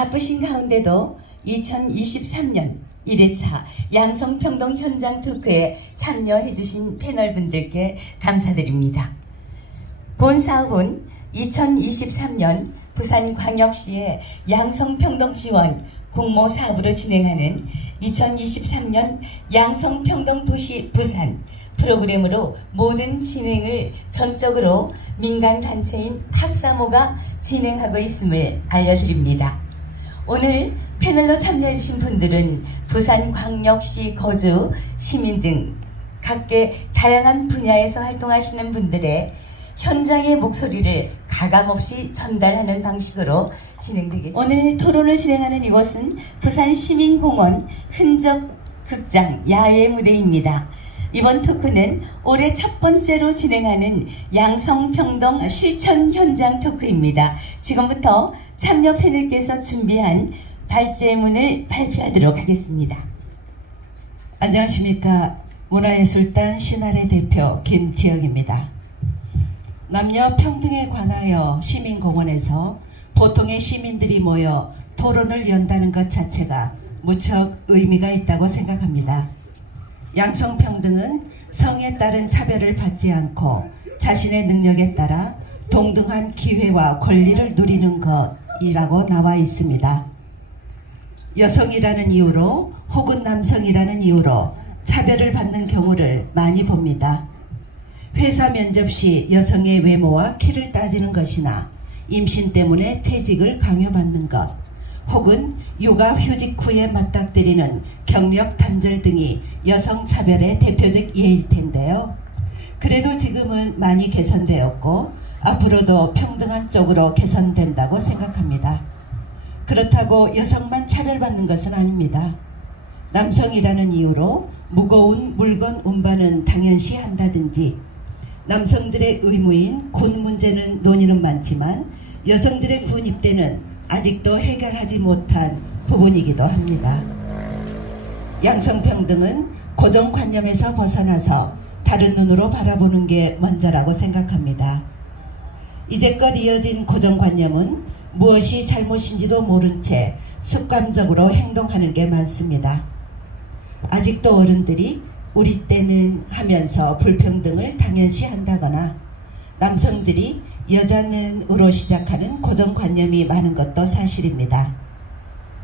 바쁘신 가운데도 2023년 1회차 양성평등 현장 토크에 참여해주신 패널분들께 감사드립니다. 본 사업은 2023년 부산광역시의 양성평등 지원 공모 사업으로 진행하는 2023년 양성평등 도시 부산 프로그램으로 모든 진행을 전적으로 민간단체인 학사모가 진행하고 있음을 알려드립니다. 오늘 패널로 참여해주신 분들은 부산광역시 거주, 시민 등 각계 다양한 분야에서 활동하시는 분들의 현장의 목소리를 가감없이 전달하는 방식으로 진행되겠습니다. 오늘 토론을 진행하는 이곳은 부산시민공원 흔적극장 야외 무대입니다. 이번 토크는 올해 첫 번째로 진행하는 양성평등 실천 현장 토크입니다. 지금부터 참여 패널께서 준비한 발제문을 발표하도록 하겠습니다. 안녕하십니까. 문화예술단 신아래 대표 김지영입니다. 남녀 평등에 관하여 시민공원에서 보통의 시민들이 모여 토론을 연다는 것 자체가 무척 의미가 있다고 생각합니다. 양성평등은 성에 따른 차별을 받지 않고 자신의 능력에 따라 동등한 기회와 권리를 누리는 것이라고 나와 있습니다. 여성이라는 이유로 혹은 남성이라는 이유로 차별을 받는 경우를 많이 봅니다. 회사 면접 시 여성의 외모와 키를 따지는 것이나 임신 때문에 퇴직을 강요받는 것, 혹은 육아휴직 후에 맞닥뜨리는 경력 단절 등이 여성 차별의 대표적 예일 텐데요. 그래도 지금은 많이 개선되었고 앞으로도 평등한 쪽으로 개선된다고 생각합니다. 그렇다고 여성만 차별받는 것은 아닙니다. 남성이라는 이유로 무거운 물건 운반은 당연시 한다든지, 남성들의 의무인 군 문제는 논의는 많지만 여성들의 군 입대는 아직도 해결하지 못한 부분이기도 합니다. 양성평등은 고정관념에서 벗어나서 다른 눈으로 바라보는 게 먼저라고 생각합니다. 이제껏 이어진 고정관념은 무엇이 잘못인지도 모른 채 습관적으로 행동하는 게 많습니다. 아직도 어른들이 우리 때는 하면서 불평등을 당연시 한다거나 남성들이 여자는으로 시작하는 고정관념이 많은 것도 사실입니다.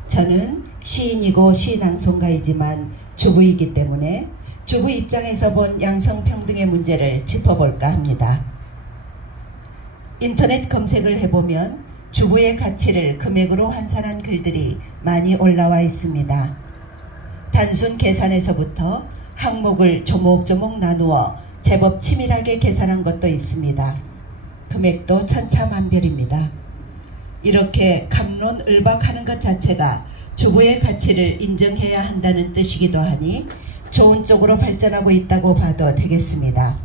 저는 시인이고 시낭송가이지만 주부이기 때문에 주부 입장에서 본 양성평등의 문제를 짚어볼까 합니다. 인터넷 검색을 해보면 주부의 가치를 금액으로 환산한 글들이 많이 올라와 있습니다. 단순 계산에서부터 항목을 조목조목 나누어 제법 치밀하게 계산한 것도 있습니다. 금액도 천차만별입니다. 이렇게 갑론을박하는 것 자체가 주부의 가치를 인정해야 한다는 뜻이기도 하니 좋은 쪽으로 발전하고 있다고 봐도 되겠습니다.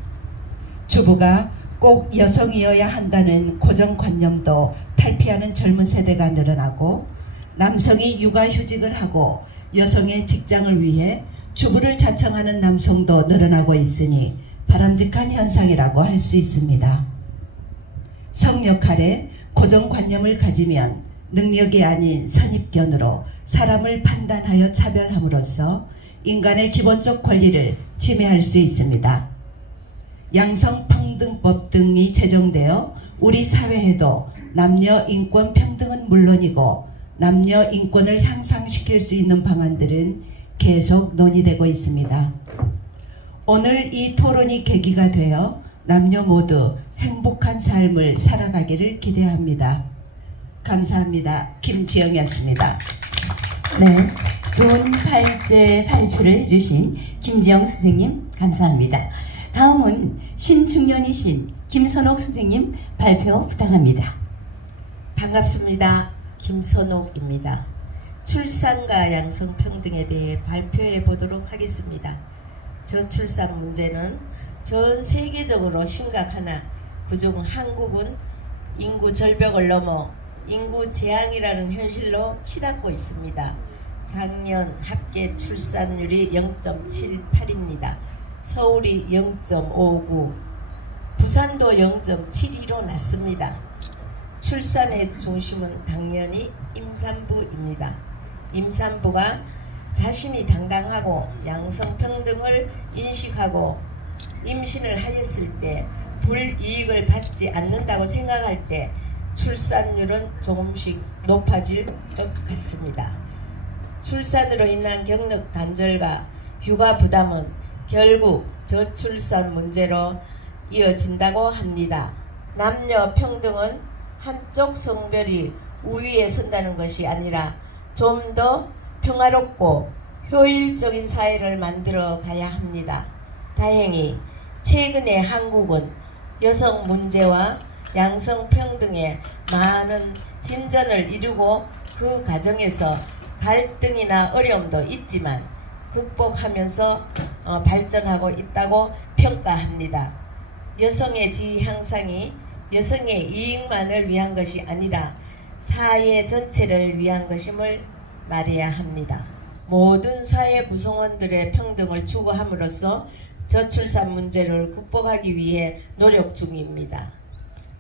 주부가 꼭 여성이어야 한다는 고정관념도 탈피하는 젊은 세대가 늘어나고, 남성이 육아휴직을 하고 여성의 직장을 위해 주부를 자청하는 남성도 늘어나고 있으니 바람직한 현상이라고 할 수 있습니다. 성 역할에 고정관념을 가지면 능력이 아닌 선입견으로 사람을 판단하여 차별함으로써 인간의 기본적 권리를 침해할 수 있습니다. 양성평등법 등이 제정되어 우리 사회에도 남녀 인권 평등은 물론이고 남녀 인권을 향상시킬 수 있는 방안들은 계속 논의되고 있습니다. 오늘 이 토론이 계기가 되어 남녀 모두 행복한 삶을 살아가기를 기대합니다. 감사합니다. 김지영이었습니다. 네, 좋은 발제 발표를 해주신 김지영 선생님 감사합니다. 다음은 신중년이신 김선옥 선생님 발표 부탁합니다. 반갑습니다. 김선옥입니다. 출산과 양성평등에 대해 발표해 보도록 하겠습니다. 저출산 문제는 전 세계적으로 심각하나 그중 한국은 인구 절벽을 넘어 인구 재앙이라는 현실로 치닫고 있습니다. 작년 합계 출산율이 0.78입니다. 서울이 0.59, 부산도 0.72로 낮습니다. 출산의 중심은 당연히 임산부입니다. 임산부가 자신이 당당하고 양성평등을 인식하고 임신을 하였을 때 불이익을 받지 않는다고 생각할 때 출산율은 조금씩 높아질 것 같습니다. 출산으로 인한 경력 단절과 육아 부담은 결국 저출산 문제로 이어진다고 합니다. 남녀 평등은 한쪽 성별이 우위에 선다는 것이 아니라 좀 더 평화롭고 효율적인 사회를 만들어 가야 합니다. 다행히 최근에 한국은 여성 문제와 양성 평등에 많은 진전을 이루고 그 과정에서 갈등이나 어려움도 있지만 극복하면서 발전하고 있다고 평가합니다. 여성의 지위 향상이 여성의 이익만을 위한 것이 아니라 사회 전체를 위한 것임을 말해야 합니다. 모든 사회 구성원들의 평등을 추구함으로써 저출산 문제를 극복하기 위해 노력 중입니다.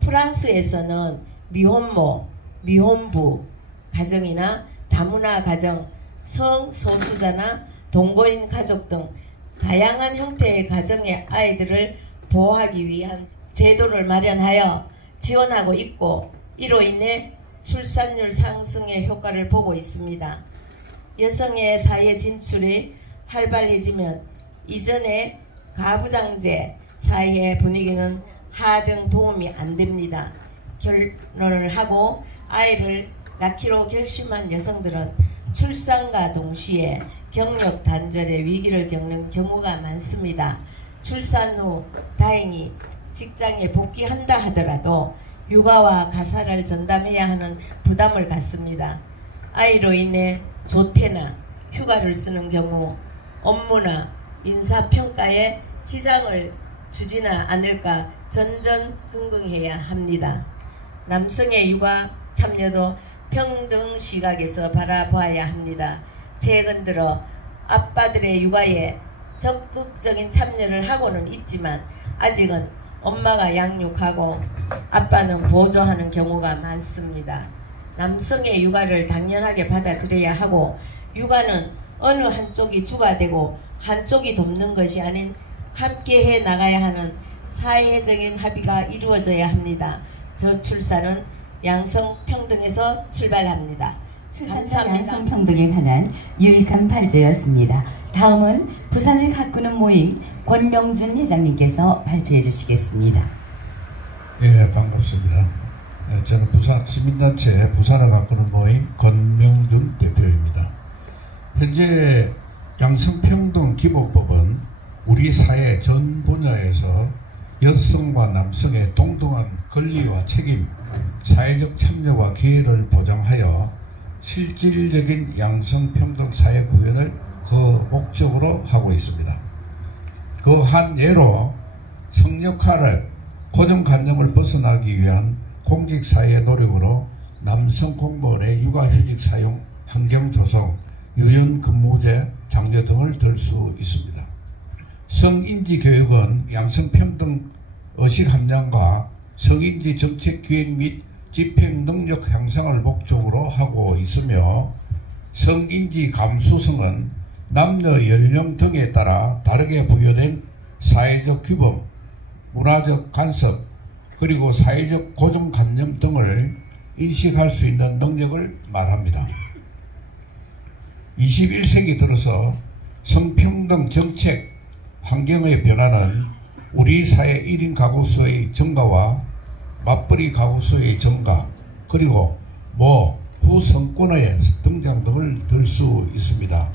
프랑스에서는 미혼모, 미혼부 가정이나 다문화 가정, 성소수자나 동거인 가족 등 다양한 형태의 가정의 아이들을 보호하기 위한 제도를 마련하여 지원하고 있고 이로 인해 출산율 상승의 효과를 보고 있습니다. 여성의 사회 진출이 활발해지면 이전에 가부장제 사회의 분위기는 하등 도움이 안 됩니다. 결혼을 하고 아이를 낳기로 결심한 여성들은 출산과 동시에 경력 단절의 위기를 겪는 경우가 많습니다. 출산 후 다행히 직장에 복귀한다 하더라도 육아와 가사를 전담해야 하는 부담을 갖습니다. 아이로 인해 조퇴나 휴가를 쓰는 경우 업무나 인사평가에 지장을 주지는 않을까 전전긍긍해야 합니다. 남성의 육아 참여도 평등 시각에서 바라보아야 합니다. 최근 들어 아빠들의 육아에 적극적인 참여를 하고는 있지만 아직은 엄마가 양육하고 아빠는 보조하는 경우가 많습니다. 남성의 육아를 당연하게 받아들여야 하고 육아는 어느 한쪽이 주가 되고 한쪽이 돕는 것이 아닌 함께 해 나가야 하는 사회적인 합의가 이루어져야 합니다. 저출산은 양성평등에서 출발합니다. 출산과 양성평등에 관한 유익한 발제였습니다. 다음은 부산을 가꾸는 모임 권명준 회장님께서 발표해 주시겠습니다. 예, 반갑습니다. 저는 부산 시민단체 부산을 가꾸는 모임 권명준 대표입니다. 현재 양성평등 기본법은 우리 사회 전 분야에서 여성과 남성의 동등한 권리와 책임, 사회적 참여와 기회를 보장하여 실질적인 양성평등 사회 구현을 그 목적으로 하고 있습니다. 그 한 예로 성역할을 고정관념을 벗어나기 위한 공직사회의 노력으로 남성 공무원의 육아휴직 사용 환경 조성, 유연근무제 장려 등을 들 수 있습니다. 성인지 교육은 양성평등 의식 함량과 성인지 정책 기획 및 집행 능력 향상을 목적으로 하고 있으며 성인지 감수성은 남녀 연령 등에 따라 다르게 부여된 사회적 규범, 문화적 간섭, 그리고 사회적 고정관념 등을 인식할 수 있는 능력을 말합니다. 21세기 들어서 성평등 정책 환경의 변화는 우리 사회 1인 가구 수의 증가와 맞벌이 가구 수의 증가, 그리고 후성권의 등장 등을 들 수 있습니다.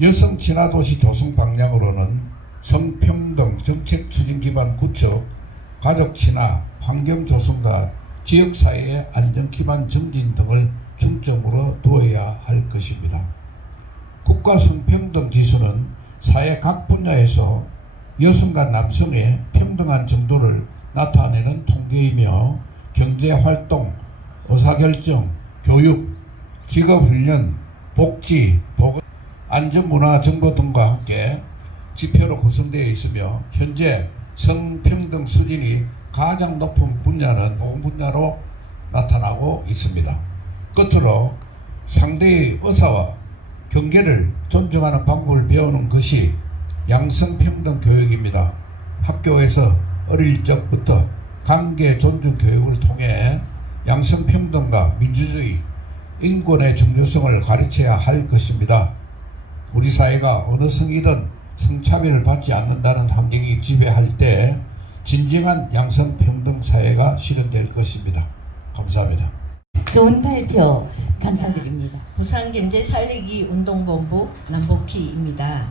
여성 친화 도시 조성 방향으로는 성평등 정책 추진 기반 구축, 가족 친화, 환경 조성과 지역사회의 안전 기반 증진 등을 중점으로 두어야 할 것입니다. 국가 성평등 지수는 사회 각 분야에서 여성과 남성의 평등한 정도를 나타내는 통계이며 경제활동, 의사결정, 교육, 직업훈련, 복지, 보건, 안전문화 정보 등과 함께 지표로 구성되어 있으며 현재 성평등 수준이 가장 높은 분야는 보건 분야로 나타나고 있습니다. 끝으로 상대의 의사와 경계를 존중하는 방법을 배우는 것이 양성평등 교육입니다. 학교에서 어릴 적부터 관계 존중 교육을 통해 양성평등과 민주주의, 인권의 중요성을 가르쳐야 할 것입니다. 우리 사회가 어느 성이든 성차별을 받지 않는다는 환경이 지배할 때 진정한 양성평등 사회가 실현될 것입니다. 감사합니다. 좋은 발표 감사드립니다. 부산경제살리기 운동본부 남복희입니다.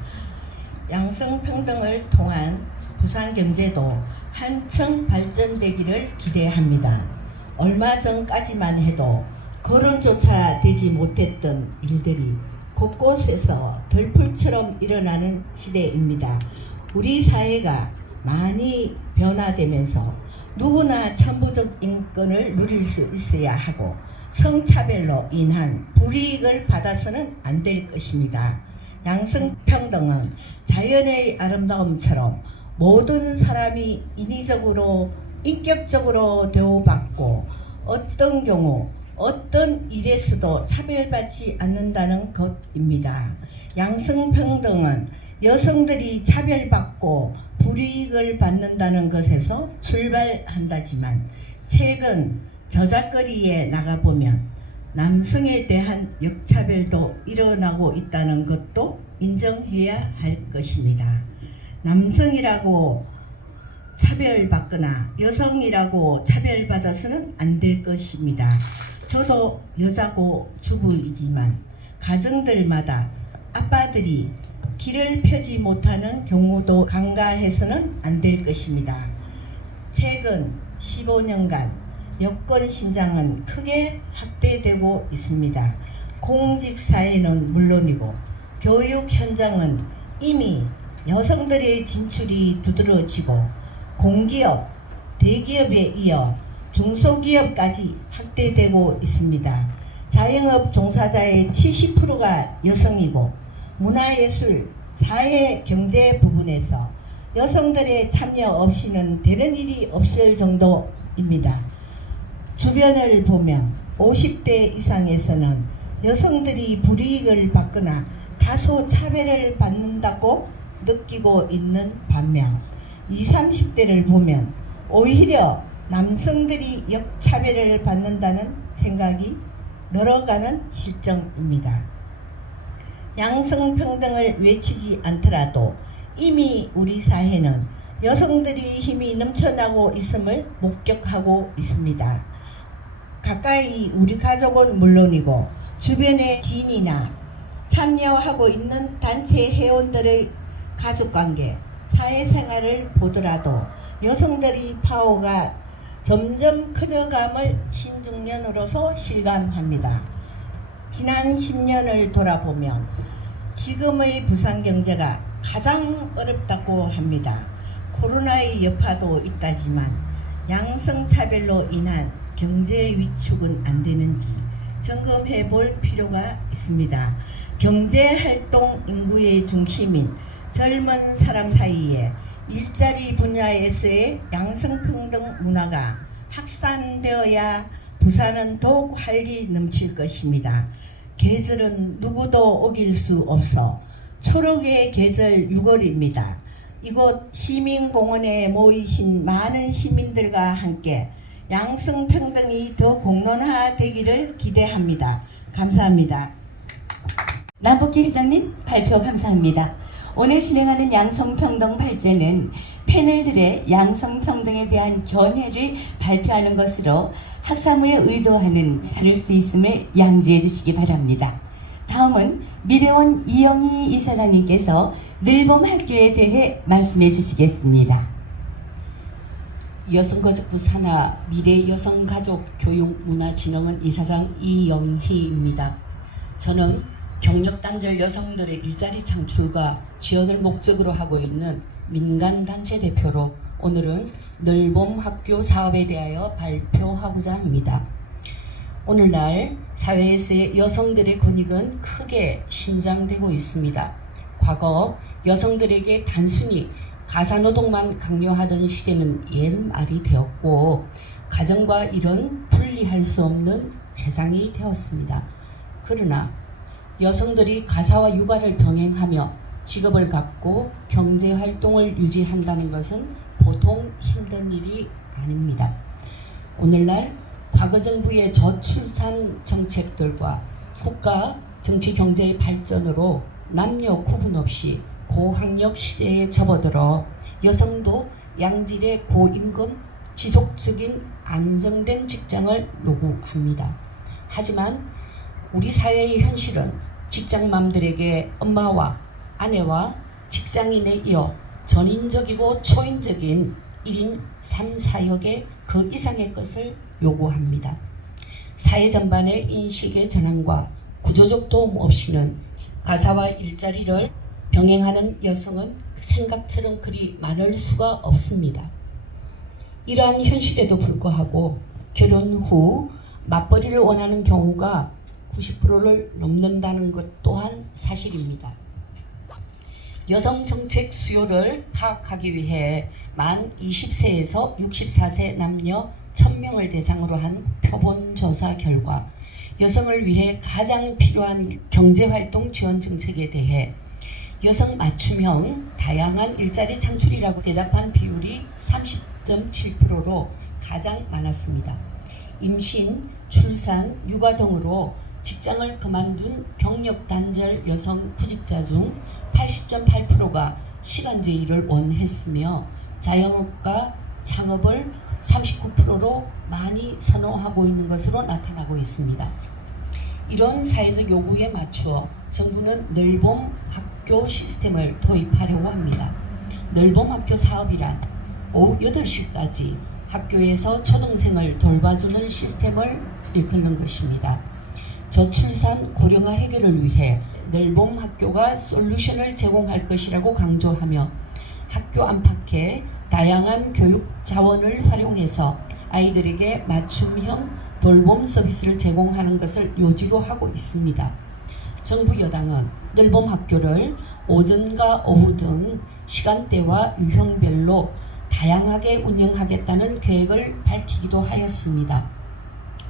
양성평등을 통한 부산경제도 한층 발전되기를 기대합니다. 얼마 전까지만 해도 거론조차 되지 못했던 일들이 곳곳에서 들풀처럼 일어나는 시대입니다. 우리 사회가 많이 변화되면서 누구나 천부적 인권을 누릴 수 있어야 하고 성차별로 인한 불이익을 받아서는 안 될 것입니다. 양성평등은 자연의 아름다움처럼 모든 사람이 인위적으로 인격적으로 대우받고 어떤 경우 어떤 일에서도 차별받지 않는다는 것입니다. 양성평등은 여성들이 차별받고 불이익을 받는다는 것에서 출발한다지만 최근 저작거리에 나가보면 남성에 대한 역차별도 일어나고 있다는 것도 인정해야 할 것입니다. 남성이라고 차별받거나 여성이라고 차별받아서는 안 될 것입니다. 저도 여자고 주부이지만 가정들마다 아빠들이 길을 펴지 못하는 경우도 간과해서는 안 될 것입니다. 최근 15년간 여권 신장은 크게 확대되고 있습니다. 공직사회는 물론이고 교육 현장은 이미 여성들의 진출이 두드러지고 공기업, 대기업에 이어 중소기업까지 확대되고 있습니다. 자영업 종사자의 70%가 여성이고 문화예술, 사회, 경제 부분에서 여성들의 참여 없이는 되는 일이 없을 정도입니다. 주변을 보면 50대 이상에서는 여성들이 불이익을 받거나 다소 차별을 받는다고 느끼고 있는 반면 20, 30대를 보면 오히려 남성들이 역차별을 받는다는 생각이 늘어가는 실정입니다. 양성평등을 외치지 않더라도 이미 우리 사회는 여성들이 힘이 넘쳐나고 있음을 목격하고 있습니다. 가까이 우리 가족은 물론이고 주변의 지인이나 참여하고 있는 단체 회원들의 가족관계, 사회생활을 보더라도 여성들의 파워가 점점 커져감을 신중년으로서 실감합니다. 지난 10년을 돌아보면 지금의 부산경제가 가장 어렵다고 합니다. 코로나의 여파도 있다지만 양성차별로 인한 경제 위축은 안 되는지 점검해 볼 필요가 있습니다. 경제활동 인구의 중심인 젊은 사람 사이에 일자리 분야에서의 양성평등 문화가 확산되어야 부산은 더욱 활기 넘칠 것입니다. 계절은 누구도 어길 수 없어 초록의 계절 6월입니다. 이곳 시민공원에 모이신 많은 시민들과 함께 양성평등이 더 공론화되기를 기대합니다. 감사합니다. 남복희 회장님 발표 감사합니다. 오늘 진행하는 양성평등 발제는 패널들의 양성평등에 대한 견해를 발표하는 것으로 학사모에 의도하는 다를 수 있음을 양지해 주시기 바랍니다. 다음은 미래원 이영희 이사장님께서 늘봄 학교에 대해 말씀해 주시겠습니다. 여성가족부 산하 미래여성가족교육문화진흥원 이사장 이영희입니다. 저는 경력단절 여성들의 일자리 창출과 지원을 목적으로 하고 있는 민간단체 대표로 오늘은 늘봄 학교 사업에 대하여 발표하고자 합니다. 오늘날 사회에서의 여성들의 권익은 크게 신장되고 있습니다. 과거 여성들에게 단순히 가사노동만 강요하던 시대는 옛말이 되었고 가정과 일은 분리할 수 없는 세상이 되었습니다. 그러나 여성들이 가사와 육아를 병행하며 직업을 갖고 경제활동을 유지한다는 것은 보통 힘든 일이 아닙니다. 오늘날 과거 정부의 저출산 정책들과 국가 정치 경제의 발전으로 남녀 구분 없이 고학력 시대에 접어들어 여성도 양질의 고임금, 지속적인 안정된 직장을 요구합니다. 하지만 우리 사회의 현실은 직장맘들에게 엄마와 아내와 직장인에 이어 전인적이고 초인적인 1인 3, 4역의 그 이상의 것을 요구합니다. 사회 전반의 인식의 전환과 구조적 도움 없이는 가사와 일자리를 병행하는 여성은 생각처럼 그리 많을 수가 없습니다. 이러한 현실에도 불구하고 결혼 후 맞벌이를 원하는 경우가 90%를 넘는다는 것 또한 사실입니다. 여성 정책 수요를 파악하기 위해 만 20세에서 64세 남녀 1000명을 대상으로 한 표본조사 결과 여성을 위해 가장 필요한 경제활동 지원 정책에 대해 여성 맞춤형 다양한 일자리 창출이라고 대답한 비율이 30.7%로 가장 많았습니다. 임신, 출산, 육아 등으로 직장을 그만둔 경력 단절 여성 구직자 중 80.8%가 시간제 일을 원했으며 자영업과 창업을 39%로 많이 선호하고 있는 것으로 나타나고 있습니다. 이런 사회적 요구에 맞추어 정부는 널봄 학교 시스템을 도입하려고 합니다. 널봄 학교 사업이란 오후 8시까지 학교에서 초등생을 돌봐주는 시스템을 일컫는 것입니다. 저출산 고령화 해결을 위해 널봄 학교가 솔루션을 제공할 것이라고 강조하며 학교 안팎의 다양한 교육 자원을 활용해서 아이들에게 맞춤형 돌봄 서비스를 제공하는 것을 요지로 하고 있습니다. 정부 여당은 널봄 학교를 오전과 오후 등 시간대와 유형별로 다양하게 운영하겠다는 계획을 밝히기도 하였습니다.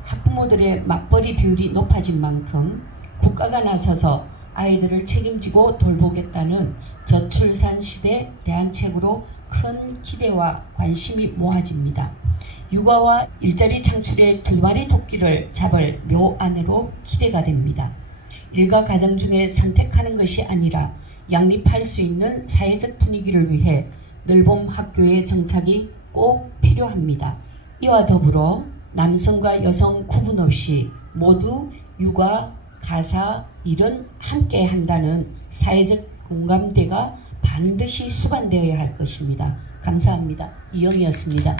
학부모들의 맞벌이 비율이 높아진 만큼 국가가 나서서 아이들을 책임지고 돌보겠다는 저출산 시대 대안책으로 큰 기대와 관심이 모아집니다. 육아와 일자리 창출의 두 마리 토끼를 잡을 묘안으로 기대가 됩니다. 일가 가정 중에 선택하는 것이 아니라 양립할 수 있는 사회적 분위기를 위해 널봄 학교의 정착이 꼭 필요합니다. 이와 더불어 남성과 여성 구분 없이 모두 육아, 가사, 일은 함께 한다는 사회적 공감대가 반드시 수반되어야 할 것입니다. 감사합니다. 이영희였습니다.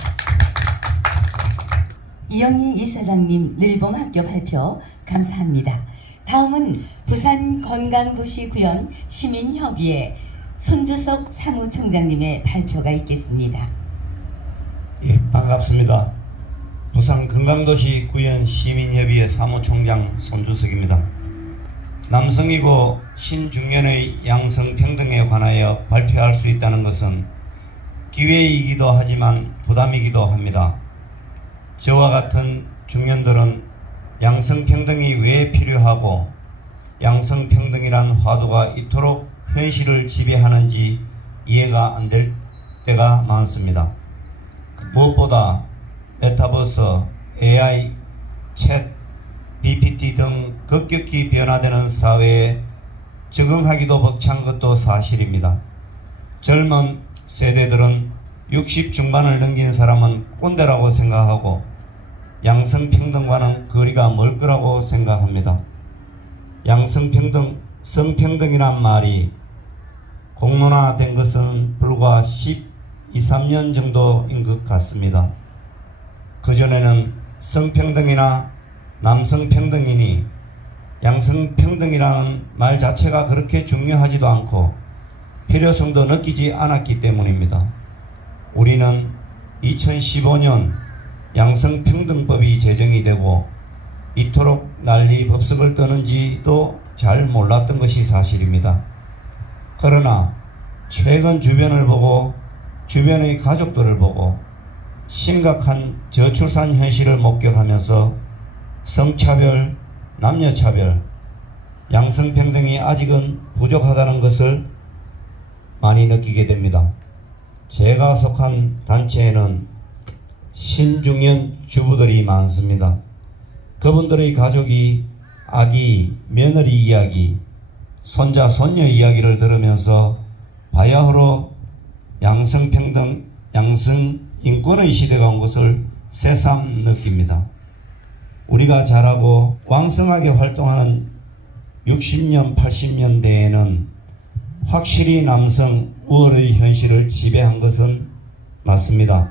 이영희 이사장님 널봄 학교 발표 감사합니다. 다음은 부산 건강도시구현 시민협의회 손주석 사무총장님의 발표가 있겠습니다. 예, 반갑습니다. 부산 건강도시 구현 시민협의회 사무총장 손주석입니다. 남성이고 신중년의 양성평등에 관하여 발표할 수 있다는 것은 기회이기도 하지만 부담이기도 합니다. 저와 같은 중년들은 양성평등이 왜 필요하고 양성평등이란 화두가 이토록 현실을 지배하는지 이해가 안 될 때가 많습니다. 무엇보다 메타버스, AI, 챗, BPT 등 급격히 변화되는 사회에 적응하기도 벅찬 것도 사실입니다. 젊은 세대들은 60 중반을 넘긴 사람은 꼰대라고 생각하고 양성평등과는 거리가 멀 거라고 생각합니다. 양성평등, 성평등이란 말이 공론화된 것은 불과 12~13년 정도인 것 같습니다. 그전에는 성평등이나 남성평등이니 양성평등이라는 말 자체가 그렇게 중요하지도 않고 필요성도 느끼지 않았기 때문입니다. 우리는 2015년 양성평등법이 제정이 되고 이토록 난리 법석을 떠는지도 잘 몰랐던 것이 사실입니다. 그러나 최근 주변을 보고 주변의 가족들을 보고 심각한 저출산 현실을 목격하면서 성차별, 남녀차별, 양성평등이 아직은 부족하다는 것을 많이 느끼게 됩니다. 제가 속한 단체에는 신중년 주부들이 많습니다. 그분들의 가족이 아기, 며느리 이야기, 손자, 손녀 이야기를 들으면서 바야흐로 양성평등, 양성인권의 시대가 온 것을 새삼 느낍니다. 우리가 잘하고 왕성하게 활동하는 60년, 80년대에는 확실히 남성 우월의 현실을 지배한 것은 맞습니다.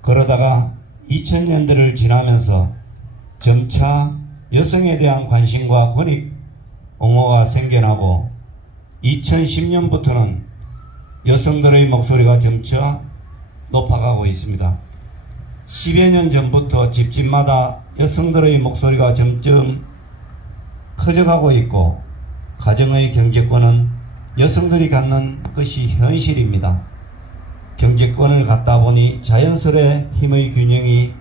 그러다가 2000년대를 지나면서 점차 여성에 대한 관심과 권익 옹호가 생겨나고 2010년부터는 여성들의 목소리가 점차 높아가고 있습니다. 10여 년 전부터 집집마다 여성들의 목소리가 점점 커져가고 있고 가정의 경제권은 여성들이 갖는 것이 현실입니다. 경제권을 갖다 보니 자연스레 힘의 균형이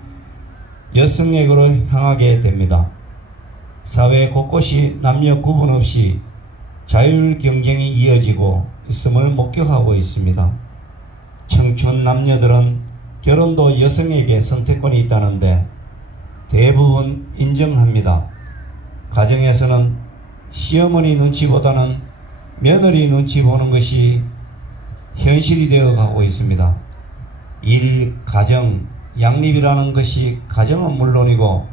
여성에게로 향하게 됩니다. 사회 곳곳이 남녀 구분 없이 자율 경쟁이 이어지고 있음을 목격하고 있습니다. 청춘 남녀들은 결혼도 여성에게 선택권이 있다는데 대부분 인정합니다. 가정에서는 시어머니 눈치보다는 며느리 눈치 보는 것이 현실이 되어 가고 있습니다. 일, 가정, 양립이라는 것이 가정은 물론이고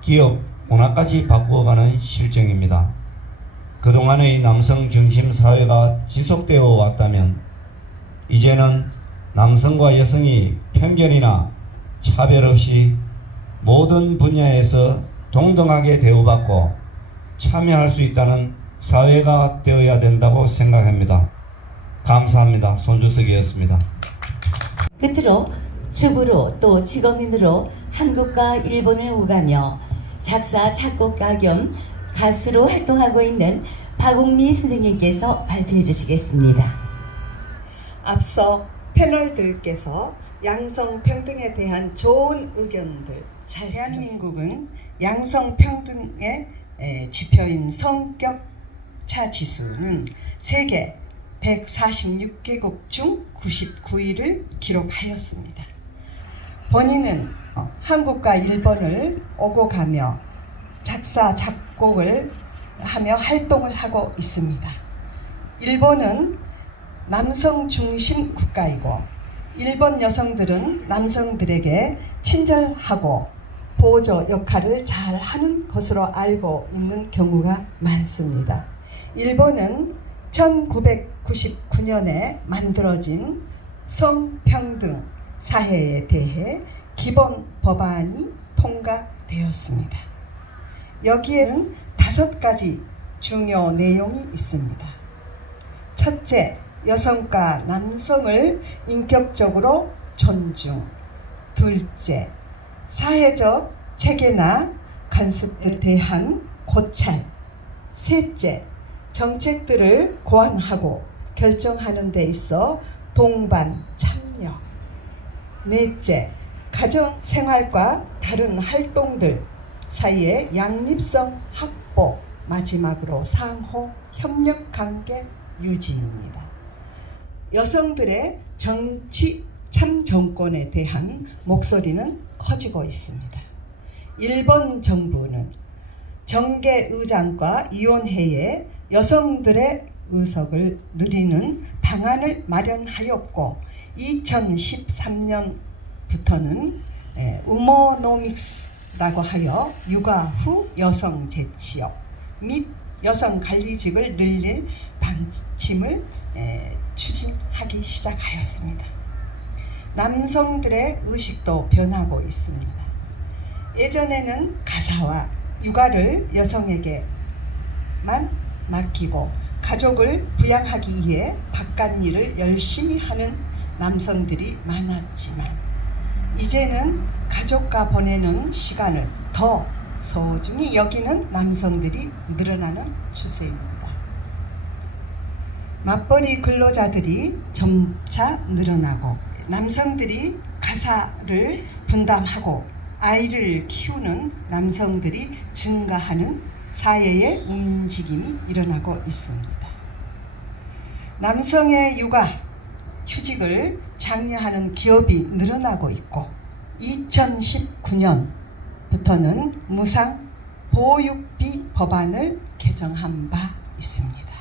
기업, 문화까지 바꾸어가는 실정입니다. 그동안의 남성 중심 사회가 지속되어 왔다면 이제는 남성과 여성이 편견이나 차별 없이 모든 분야에서 동등하게 대우받고 참여할 수 있다는 사회가 되어야 된다고 생각합니다. 감사합니다. 손주석이었습니다. 끝으로 주부로 또 직업인으로 한국과 일본을 오가며 작사, 작곡가 겸 가수로 활동하고 있는 박옥미 선생님께서 발표해 주시겠습니다. 앞서 패널들께서 양성평등에 대한 좋은 의견들 잘 대한민국은 양성평등의 지표인 성격차 지수는 세계 146개국 중 99위를 기록하였습니다. 본인은 한국과 일본을 오고 가며 작사, 작곡을 하며 활동을 하고 있습니다. 일본은 남성 중심 국가이고 일본 여성들은 남성들에게 친절하고 보조 역할을 잘 하는 것으로 알고 있는 경우가 많습니다. 일본은 1999년에 만들어진 성평등 사회에 대해 기본 법안이 통과되었습니다. 여기에는 5가지 중요 내용이 있습니다. 첫째, 여성과 남성을 인격적으로 존중. 둘째, 사회적 체계나 관습들에 대한 고찰. 셋째, 정책들을 고안하고 결정하는 데 있어 동반 참여. 넷째, 가정 생활과 다른 활동들 사이의 양립성 확보. 마지막으로 상호 협력 관계 유지입니다. 여성들의 정치 참정권에 대한 목소리는 커지고 있습니다. 일본 정부는 정계의장과 위원회에 여성들의 의석을 누리는 방안을 마련하였고 2013년부터는 우모노믹스라고 하여 육아 후 여성 재취업 및 여성 관리직을 늘릴 방침을 추진하기 시작하였습니다. 남성들의 의식도 변하고 있습니다. 예전에는 가사와 육아를 여성에게만 맡기고 가족을 부양하기 위해 바깥일을 열심히 하는 남성들이 많았지만 이제는 가족과 보내는 시간을 더 소중히 여기는 남성들이 늘어나는 추세입니다. 맞벌이 근로자들이 점차 늘어나고 남성들이 가사를 분담하고 아이를 키우는 남성들이 증가하는 사회의 움직임이 일어나고 있습니다. 남성의 육아, 휴직을 장려하는 기업이 늘어나고 있고 2019년부터는 무상 보육비 법안을 개정한 바 있습니다.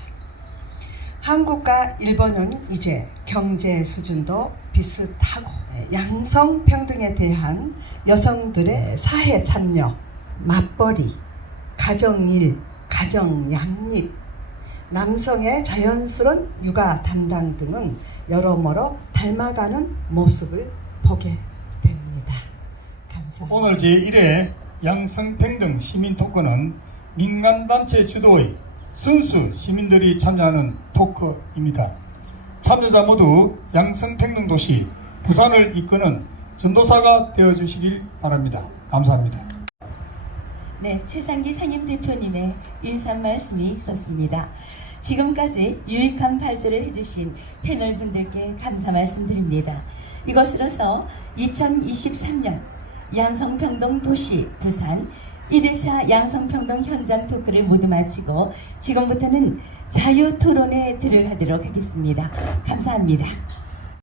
한국과 일본은 이제 경제 수준도 비슷하고 양성평등에 대한 여성들의 사회 참여, 맞벌이, 가정일, 가정양립, 남성의 자연스러운 육아 담당 등은 여러모로 닮아가는 모습을 보게 됩니다. 감사합니다. 오늘 제1회 양성평등 시민토크는 민간단체 주도의 순수 시민들이 참여하는 토크입니다. 참여자 모두 양성평등도시 부산을 이끄는 전도사가 되어주시길 바랍니다. 감사합니다. 네, 최상기 상임대표님의 인사 말씀이 있었습니다. 지금까지 유익한 발제를 해주신 패널분들께 감사 말씀드립니다. 이것으로서 2023년 양성평등 도시 부산 1회차 양성평등 현장 토크를 모두 마치고 지금부터는 자유토론에 들어가도록 하겠습니다. 감사합니다.